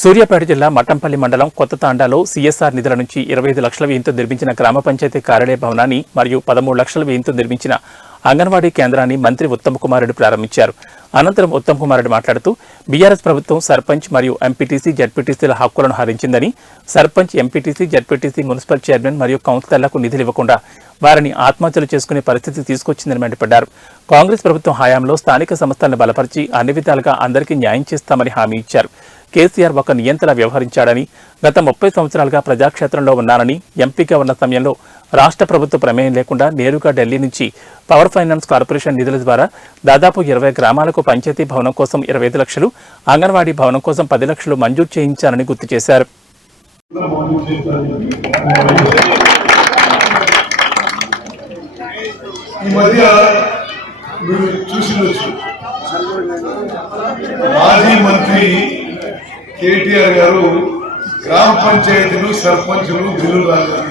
సూర్యాపేట జిల్లా మట్టంపల్లి మండలం కొత్త తాండాలో సీఎస్ఆర్ నిధుల నుంచి 25 లక్షల వ్యయంతో నిర్మించిన గ్రామ పంచాయతీ కార్యాలయ భవనాన్ని మరియు 13 లక్షల వ్యయంతో నిర్మించిన అంగన్వాడీ కేంద్రాన్ని మంత్రి ఉత్తమ్ కుమార్ రెడ్డి ప్రారంభించారు. అనంతరం ఉత్తమ్ కుమార్ రెడ్డి మాట్లాడుతూ బీఆర్ఎస్ ప్రభుత్వం సర్పంచ్ మరియు ఎంపీటీసీ జడ్పీటీసీల హక్కులను హరించిందని, sarpanch, MPTC, ZPTC, municipal chairman మరియు కౌన్సిలర్లకు నిధులు ఇవ్వకుండా వారిని ఆత్మహత్యలు చేసుకునే పరిస్థితి తీసుకొచ్చిందని మండిపడ్డారు. కాంగ్రెస్ ప్రభుత్వం హయాంలో స్థానిక సంస్థలను బలపరిచి అన్ని విధాలుగా అందరికీ న్యాయం చేస్తామని హామీ ఇచ్చారు. కేసీఆర్ ఒక నియంతలా వ్యవహరించాడని, గత 30 సంవత్సరాలుగా ప్రజాక్షేత్రంలో ఉన్నానని, ఎంపీగా ఉన్న సమయంలో రాష్ట్ర ప్రభుత్వ ప్రమేయం లేకుండా నేరుగా ఢిల్లీ నుంచి పవర్ ఫైనాన్స్ కార్పొరేషన్ నిధుల ద్వారా దాదాపు 20 గ్రామాలకు పంచాయతీ భవనం కోసం 25 లక్షలు, అంగన్వాడీ భవనం కోసం 10 లక్షలు మంజూరు చేయించారని గుర్తు చేశారు. ఈ మధ్య మీరు చూసిండొచ్చు, మాజీ మంత్రి కేటీఆర్ గారు గ్రామ పంచాయతీలు, సర్పంచులు బిల్లులు రాలేదు.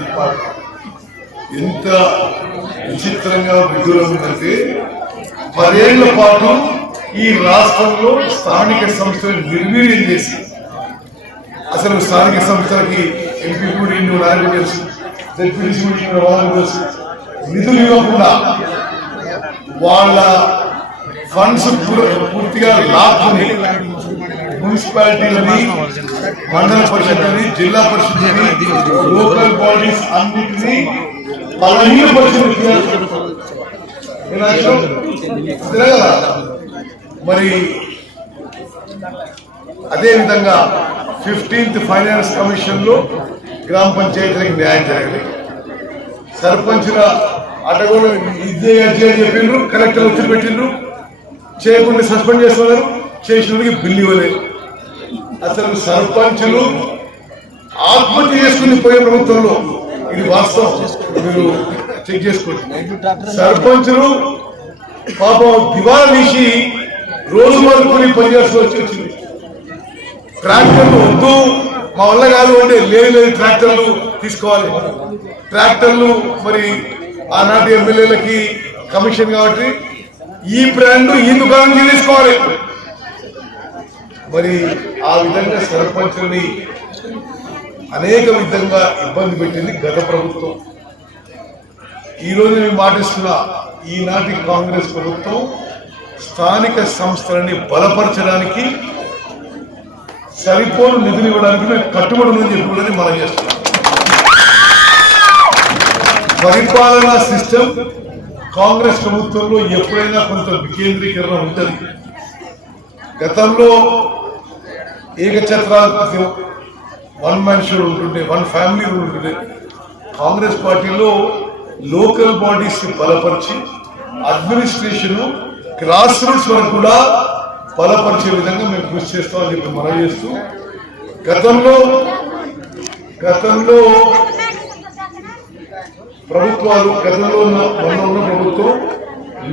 ఎంత విచిత్రంగా విధులం ఉందంటే 10 ఏళ్ల పాటు ఈ రాష్ట్రంలో స్థానిక సంస్థలు నిర్వీర్యం చేసి, అసలు స్థానిక సంస్థలకి ఎంపీ కూడా నాయకులు తెలుసు, జడ్పీటీసీ వాళ్ళు తెలుసు, నిధులు ఇవ్వకుండా వాళ్ళ ఫండ్స్ పూర్తిగా లాక్కుని మున్సిపాలిటీలని, మండల పరిషత్ని, జిల్లా పరిషత్ని, లోకల్ బాడీస్ అన్నింటినీ మరి అదేవిధంగా 15th ఫైనాన్స్ కమిషన్ లో గ్రామ పంచాయతీలకు న్యాయం జరగలేదు. సర్పంచుల అటగోలు ఇదే చెప్పిండ్రు, కలెక్టర్ వచ్చి పెట్టిండ్రు, చేయకుండా సస్పెండ్ చేస్తున్నారు, చేసిన బిల్లు ఇవ్వలేదు. అసలు సర్పంచులు ఆత్మహత్య చేసుకుని పోయే ప్రభుత్వంలో, ఇది వాస్తవం, మీరు చెక్ చేసుకోండి. సర్పంచులు పాపం దివాలా తీసి రోజు వరకు పనిచేస్తూ వచ్చింది. ట్రాక్టర్లు వద్దు, మా వల్ల కాదు అంటే లేదు ట్రాక్టర్లు తీసుకోవాలి. ట్రాక్టర్లు మరి ఆనాటి ఎమ్మెల్యేలకి కమిషన్ కాబట్టి ఈ బ్రాండ్ ఈ దుకాణం నుంచి తీసుకోవాలి. మరి ఆ విధంగా సర్పంచుల్ని అనేక విధంగా ఇబ్బంది పెట్టింది గత ప్రభుత్వం. ఈరోజు మేము మాటిస్తున్నా, ఈనాటి కాంగ్రెస్ ప్రభుత్వం స్థానిక సంస్థలని బలపరచడానికి సరిపోను నిధులు ఇవ్వడానికి మేము కట్టుబడి ఉందని చెప్పుకోవడానికి మనం చేస్తున్నాం. పరిపాలనా సిస్టమ్ కాంగ్రెస్ ప్రభుత్వంలో ఎప్పుడైనా కొంత వికేంద్రీకరణ ఉంటుంది. గతంలో ఏకఛత్రాధిపత్యం, 1 మ్యాన్ షో ఉంటుండే, 1 ఫ్యామిలీ ఉంటుండే. కాంగ్రెస్ పార్టీలో లోకల్ బాడీస్ ని బలపరిచి అడ్మినిస్ట్రేషన్ గ్రాస్ రూట్స్ వరకు కూడా బలపరిచే విధంగా మేము కృషి చేస్తామని చెప్పి మనం చేస్తూ, గతంలో ప్రభుత్వాలు, గతంలో ఉన్న ప్రభుత్వం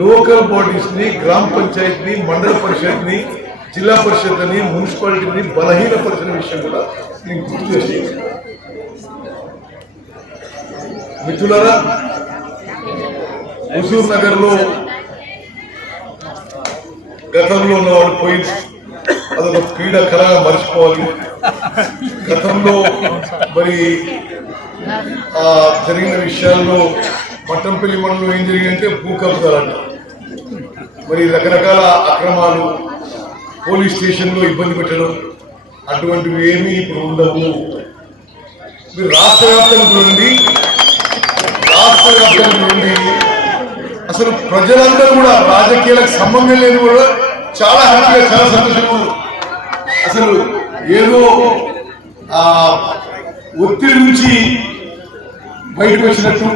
లోకల్ బాడీస్ ని, గ్రామ పంచాయతీని, మండల పరిషత్ని, జిల్లా పరిషత్ని, మున్సిపాలిటీని బలహీనపరిచిన విషయం కూడా నేను గుర్తు చేసి, మిత్రులారా, హుజూర్ నగర్ లో గతంలో ఉన్నవాడు పోయి అదొక క్రీడా కళగా మర్చిపోవాలి. గతంలో మరి జరిగిన విషయాల్లో మట్టంపల్లి మండలం ఏం జరిగిందంటే భూ కబ్జాలంట, మరి రకరకాల అక్రమాలు, పోలీస్ స్టేషన్ లో ఇబ్బంది పెట్టడం, అటువంటివి ఏమీ ఇప్పుడు ఉండవు. మీరు రాష్ట్ర వ్యాప్తంగా నుండి అసలు ప్రజలందరూ కూడా రాజకీయాలకు సంబంధం లేని కూడా చాలా హ్యాపీగా, చాలా సంతోషంగా ఉన్నారు. అసలు ఏదో ఒత్తిడి నుంచి బయటకు వచ్చినట్టు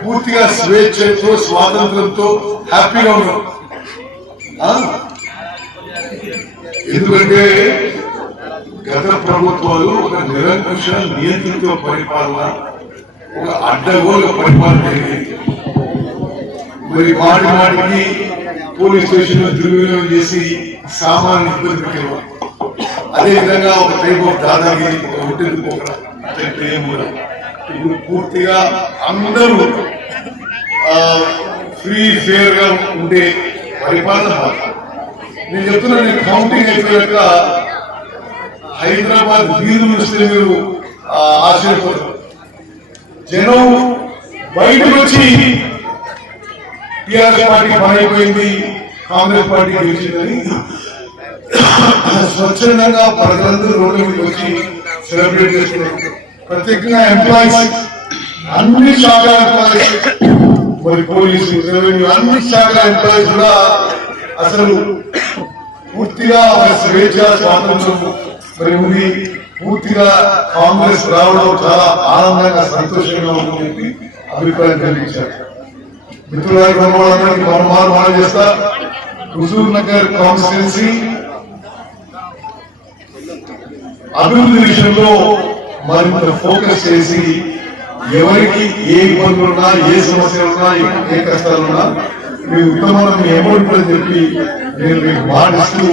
పూర్తిగా స్వేచ్ఛతో, స్వాతంత్రంతో హ్యాపీగా ఉన్నారు. ఎందుకంటే గత ప్రభుత్వాలు ఒక నిరంకుశ నియంత్రిత పరిపాలన, ఒక అడ్డగోలు పరిపాలన జరిగింది. మరి మాటికి పోలీస్ స్టేషన్ దుర్వినియోగం చేసి సామాన్లు ఇబ్బంది పెట్టేవారు. అదేవిధంగా ఒక టైప్ ఆఫ్ దాదాగిరి, ఒక ఒట్టెందుకు ఇప్పుడు పూర్తిగా అందరూ ఫ్రీ ఫేర్ గా ఉండే పరిపాలన. నేను చెప్తున్నా, నేను కౌంటింగ్ అయిపోయాక హైదరాబాద్ వీధులు వస్తే మీరు ఆశ్చర్యపోతారు. జనం బయటకు వచ్చి టీఆర్ఎస్ పార్టీ పనైపోయింది, కాంగ్రెస్ పార్టీ గెలిచిందని స్వచ్ఛందంగా ప్రజలందరూ రోడ్ల మీద వచ్చి సెలబ్రేట్ చేస్తున్నారు. ప్రత్యేకంగా ఎంప్లాయీస్, అన్ని శాఖల ఎంప్లాయీస్, మరి పోలీసు, రెవెన్యూ, అన్ని శాఖల ఎంప్లాయీస్ కూడా అసలు పూర్తిగా స్వేచ్ఛ స్వాతంత్రం మరి ఉంది. పూర్తిగా కాంగ్రెస్ రావడం చాలా ఆనందంగా సంతోషంగా ఉందని చెప్పి అభిప్రాయం కలిగించారు. మిత్రులారా, మనం చేస్తా హుజూర్ నగర్ కాన్స్టిట్యున్సీ అభివృద్ధి విషయంలో మరింత ఫోకస్ చేసి ఎవరికి ఏ ఇబ్బందులున్నా, ఏ సమస్యలున్నా, ఏ కష్టాలున్నా మీ ఉత్తమం మీ అమౌంట్ అని చెప్పి నేను మీకు మాటిస్తూ